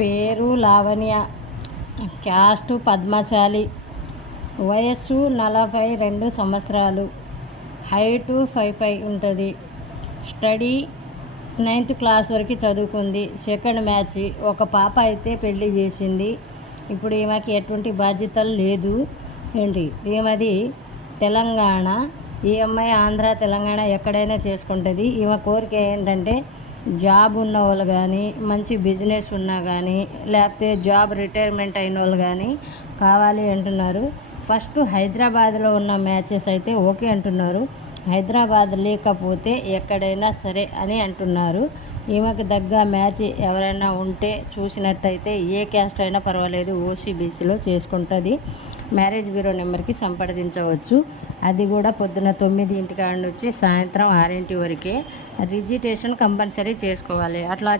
పేరు లావణ్య, క్యాస్ట్ పద్మశాలి, వయస్సు 42 సంవత్సరాలు, హైటు 5'5" ఉంటుంది. స్టడీ 9th క్లాస్ వరకు చదువుకుంది. సెకండ్ మ్యాచ్ ఒక పాప అయితే పెళ్లి చేసింది. ఇప్పుడు ఈమెకి ఎటువంటి బాధ్యతలు లేదు ఏంటి. ఈమెది తెలంగాణ. ఈ అమ్మాయి ఆంధ్ర తెలంగాణ ఎక్కడైనా చేసుకుంటుంది. ఈమె కోరిక ఏంటంటే జాబ్ ఉన్న వాళ్ళు కానీ, మంచి బిజినెస్ ఉన్నా కానీ, లేకపోతే జాబ్ రిటైర్మెంట్ అయిన వాళ్ళు కానీ కావాలి అంటున్నారు. ఫస్ట్ హైదరాబాద్లో ఉన్న మ్యాచెస్ అయితే ఓకే అంటున్నారు. హైదరాబాద్ లేకపోతే ఎక్కడైనా సరే అని అంటున్నారు. ఈమెకు తగ్గ మ్యాచ్ ఎవరైనా ఉంటే చూసినట్టయితే ఏ క్యాస్ట్ అయినా పర్వాలేదు, ఓసీబీసీలో చేసుకుంటుంది. మ్యారేజ్ బ్యూరో నెంబర్కి సంప్రదించవచ్చు. అది కూడా పొద్దున 9 కాడ నుంచి సాయంత్రం 6 వరకే. రిజిస్ట్రేషన్ కంపల్సరీ చేసుకోవాలి. అట్లా